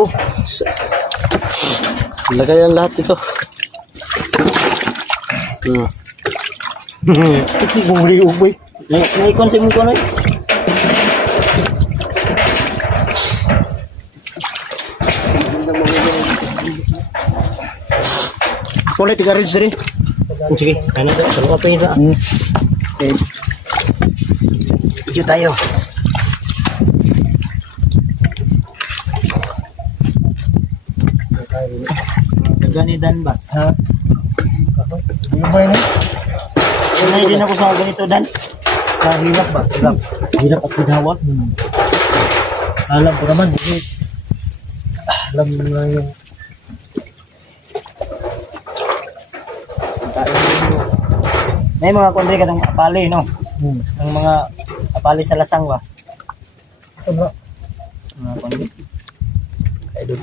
Oh, lagay ang lahat ito. Gumuli uboy. Naikonsum ko na. Kulay tiga reels rin. Sige, ano ito? Salo ka pinita. Okay. Video tayo. Ganidan ba? Ha? Ano ba yun? Sanay din ako sa ganito, Dan. Sa hirap ba? Hirap. Hirap at ginawa. Alam ko naman. Alam mo na yung may mga kundri ka ng apali, no? Ang mga apali sa lasang ba? Ano? Mga kundri. Kaya doon.